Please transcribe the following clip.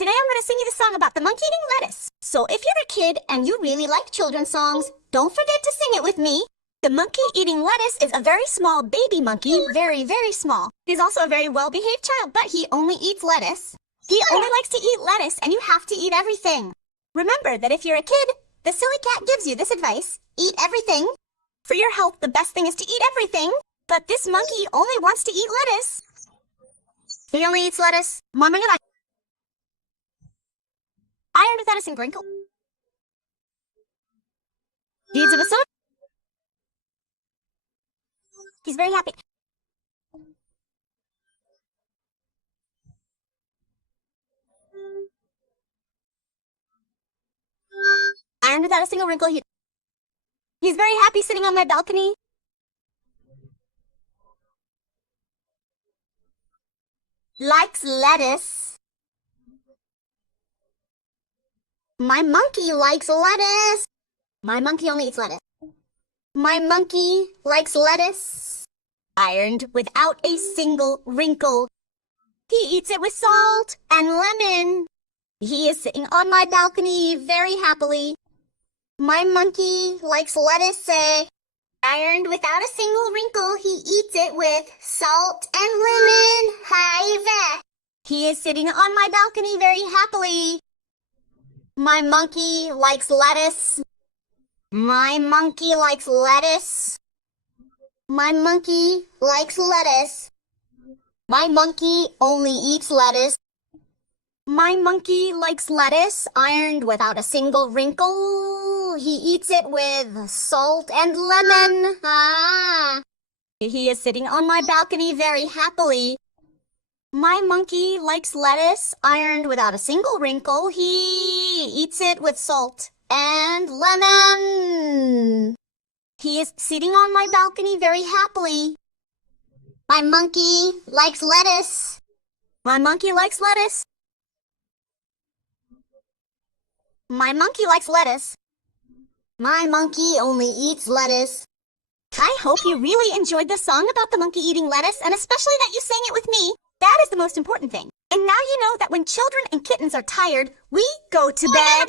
Today I'm going to sing you the song about the monkey eating lettuce. So if you're a kid and you really like children's songs, don't forget to sing it with me. The monkey eating lettuce is a very small baby monkey, very, very small. He's also a very well-behaved child, but he only eats lettuce. He only likes to eat lettuce, and you have to eat everything. Remember that if you're a kid, the silly cat gives you this advice: eat everything. For your health, the best thing is to eat everything, but this monkey only wants to eat lettuce. He only eats lettuce. Mama, iron without a single wrinkle. Deeds of a son. He's very happy. Iron without a single wrinkle. He's very happy sitting on my balcony. Likes lettuce. My monkey likes lettuce. My monkey only eats lettuce. My monkey likes lettuce. Ironed without a single wrinkle. He eats it with salt and lemon. He is sitting on my balcony very happily. My monkey likes lettuce. Ironed without a single wrinkle, he eats it with salt and lemon. Hi. He is sitting on my balcony very happily. My monkey likes lettuce. My monkey likes lettuce. My monkey likes lettuce. My monkey only eats lettuce. My monkey likes lettuce, ironed without a single wrinkle. He eats it with salt and lemon. He is sitting on my balcony very happily. My monkey likes lettuce, ironed without a single wrinkle. He eats it with salt and lemon. He is sitting on my balcony very happily. My monkey likes lettuce. My monkey likes lettuce. My monkey likes lettuce. My monkey only eats lettuce. I hope you really enjoyed the song about the monkey eating lettuce, and especially that you sang it with me. That is the most important thing. And now you know that when children and kittens are tired, we go to bed.